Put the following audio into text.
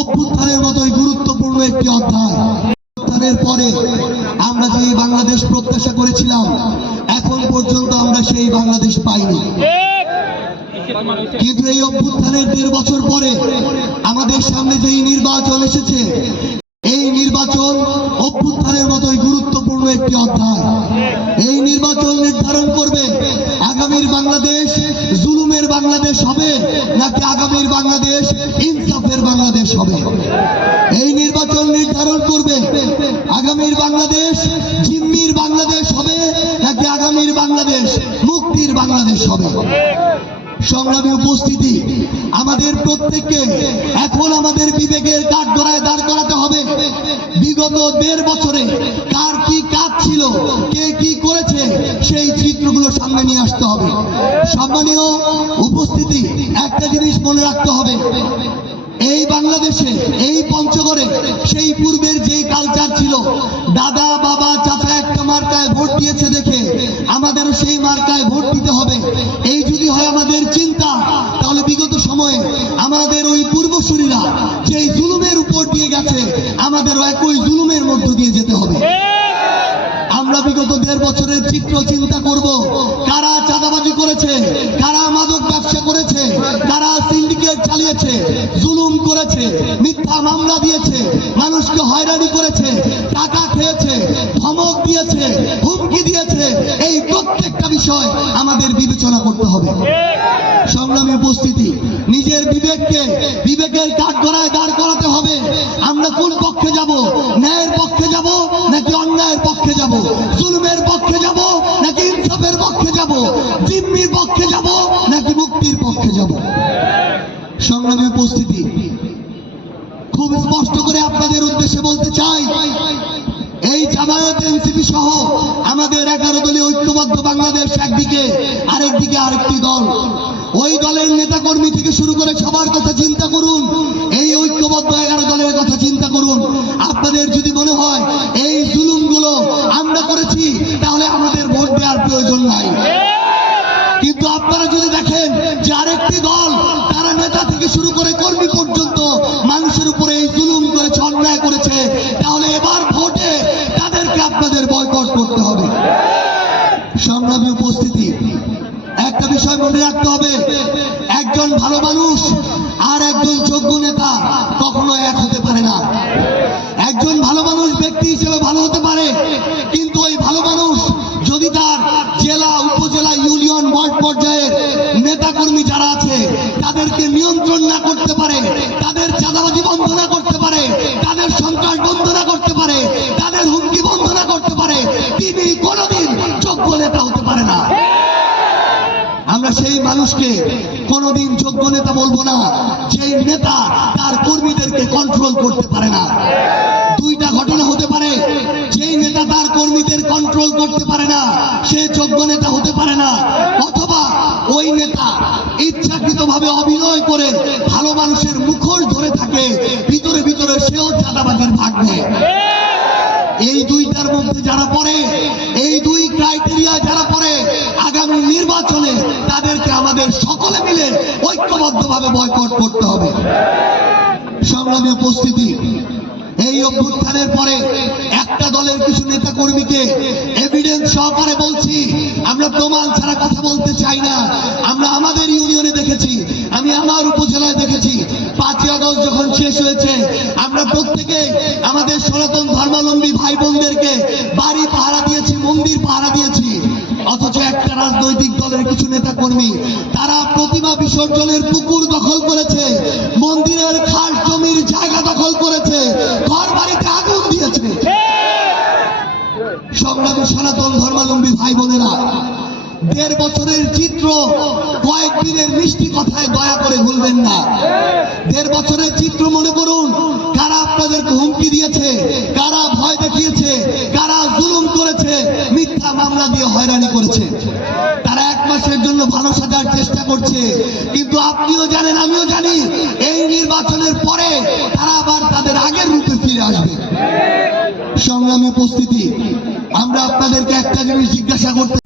অভ্যুত্থানের মতোই গুরুত্বপূর্ণ একটি অধ্যায়। অভ্যুত্থানের পরে আমরা যে বাংলাদেশ প্রত্যাশা করেছিলাম, এখন পর্যন্ত আমরা সেই বাংলাদেশ পাইনি। কিন্তু এই অভ্যুত্থানের 1.5 বছর পরে আমাদের সামনে যেই নির্বাচন এসেছে, এই নির্বাচন অভ্যুত্থানের মতোই গুরুত্বপূর্ণ একটি অধ্যায়। এই নির্বাচন নির্ধারণ করবে আগামীর বাংলাদেশ জুলুমের বাংলাদেশ হবে নাকি আগামীর বাংলাদেশ ইনসাফের বাংলাদেশ হবে। এই নির্বাচন নির্ধারণ করবে আগামীর বাংলাদেশ জিম্মির বাংলাদেশ হবে নাকি আগামীর বাংলাদেশ মুক্তির বাংলাদেশ হবে। সংগ্রামী উপস্থিতি, আমাদের প্রত্যেককে এখন আমাদের বিবেকের কাঠগড়ায় দাঁড় করাতে হবে। বিগত 1.5 বছরে কার কি কাজ ছিল, কে কি করেছে, সেই চিত্রগুলো সামনে নিয়ে আসতে হবে। সম্মানীয় উপস্থিতি, একটা জিনিস মনে রাখতে হবে, এই বাংলাদেশে এই পঞ্চগড়ে সেই পূর্বের যেই কালচার ছিল, দাদা বাবা চাচা একটা মার্কায় ভোট দিয়েছে দেখে আমাদেরও সেই মার্কায় ভোট দিতে হবে, এই যদি হয় আমাদের চিন্তা, তাহলে বিগত সময়ে আমাদের ওই পূর্বসূরীরা যেই জুলুমের উপর দিয়ে গেছে, আমাদেরও একই জুলুমের মধ্য দিয়ে যেতে হবে। আমরা বিগত 1.5 বছরের চিত্র চিন্তা করব, কারা চাঁদাবাজি করেছে, কারা মাদক ব্যবসা করেছে, কারা সিন্ডিকেট চালিয়েছে, জুলুম করেছে, মিথ্যা মামলা দিয়েছে, মানুষকে হয়রানি করেছে, টাকা খেয়েছে, ধমক দিয়েছে, হুমকি দিয়েছে। এই প্রত্যেকটা বিষয় আমাদের বিবেচনা করতে হবে। সংগ্রামী উপস্থিতি, নিজের বিবেকের কাঠগড়ায় দাঁড় করাতে হবে। আমরা কোন পক্ষে যাব? ন্যায়ের পক্ষে যাব নাকি অন্যায়ের পক্ষে যাব? জুলুমের পক্ষে যাব নাকি ইনসাফের পক্ষে যাব? জিম্মির পক্ষে যাব নাকি মুক্তির পক্ষে যাব? সংগ্রামী উপস্থিতি, খুব স্পষ্ট করে আপনাদের উদ্দেশ্যে বলতে চাই, এই জামায়াত এনসিপি সহ আমাদের 11 দলীয় ঐক্যবদ্ধ বাংলাদেশ একদিকে, আরেকদিকে আরেকটি দল। ওই দলের নেতা কর্মী থেকে শুরু করে সবার কথা চিন্তা করুন, এই ঐক্যবদ্ধ 11 দলের কথা চিন্তা করুন। আপনাদের যদি মনে হয় এই জুলুমগুলো আমরা করেছি, তাহলে আমাদের ভোট দেওয়ার প্রয়োজন নাই। কিন্তু আপনারা যদি দেখেন যে আরেকটি দল, তারা নেতা থেকে শুরু করে কর্মী পর্যন্ত মানুষের উপরে এই জুলুম করেছে, অন্যায় করেছে, তাহলে এবার ভোটে তাদেরকে আপনাদের বয়কট করতে হবে। সংগ্রামী উপস্থিতি, একটা বিষয় মনে রাখতে হবে, একজন ভালো মানুষ আর একজন যোগ্য নেতা কখনো এক হতে পারে না। একজন ভালো মানুষ ব্যক্তি হিসেবে ভালো হতে পারে, কিন্তু ওই ভালো মানুষ যদি তার জেলা, উপজেলা, ইউনিয়ন, ওয়ার্ড পর্যায়ের নেতাকর্মী যারা আছে তাদেরকে নিয়ন্ত্রণ না করতে পারে, তাদের চাঁদাবাজি বন্ধ না করতে পারে, তাদের সন্ত্রাস বন্ধ না করতে পারে, তাদের হুমকি বন্ধ না করতে পারে, তিনি কোনোদিন যোগ্য নেতা হতে পারে না। আমরা সেই মানুষকে কোনোদিন যোগ্য নেতা বলবো না যেই নেতা তার কর্মীদেরকে কন্ট্রোল করতে পারে না। দুইটা ঘটনা হতে পারে, যেই নেতা তার কর্মীদের কন্ট্রোল করতে পারে না সে যোগ্য নেতা হতে পারে না, অথবা ওই নেতা ইচ্ছাকৃতভাবে অভিনয় করে ভালো মানুষের মুখোশ ধরে থাকে, ভিতরে ভিতরে সেও চাঁদাবাজির ভাগ নেয়। এই দুইটার মধ্যে যারা পড়ে, এই দুই ক্রাইটেরিয়া যারা পড়ে, আগামী নির্বাচনে তাদেরকে আমাদের সকলে মিলে ঐক্যবদ্ধভাবে বয়কট করতে হবে। সংগ্রামী উপস্থিতি, এই অভ্যুত্থানের পরে একটা দলের কিছু নেতা কর্মীকে এভিডেন্স সহকারে বলছি, আমরা প্রমাণ ছাড়া কথা বলতে চাই না। আমরা আমাদের ইউনিয়নে দেখেছি, আমি আমার উপজেলায় দেখেছি, 5ই আগস্ট যখন শেষ হয়েছে, আমরা প্রত্যেকে আমাদের সনাতন ধর্মাবলম্বী ভাই বোনদেরকে বাড়ি পাহারা দিয়েছি, মন্দির পাহারা দিয়েছি। অথচ একটা রাজনৈতিক দলের কিছু নেতা কর্মী তারা প্রতিমা বিসর্জনের পুকুর দখল করেছে, মন্দিরের খাস জমির জায়গা দখল করেছে, ঘর বাড়িতে আগুন দিয়েছে। সংগ্রামী সনাতন ধর্মাবলম্বী ভাই বোনেরা, 1.5 বছরের চিত্র কয়েকদিনের মিষ্টি কথায় দয়া করে ভুলবেন না। 1.5 বছরের চিত্র মনে করুন, কারা আপনাদেরকে হুমকি দিয়েছে, কারা ভয় দেখিয়েছে, কারা জুলুম করেছে, মিথ্যা মামলা দিয়ে হয়রানি করেছে। তারা 1 মাসের জন্য ভালো সাজার চেষ্টা করছে, কিন্তু আপনিও জানেন, আমিও জানি, এই নির্বাচনের পরে তারা আবার তাদের আগের রূপে ফিরে আসবে। সংগ্রামী উপস্থিতি, আমরা আপনাদেরকে একটা জিনিস জিজ্ঞাসা করতে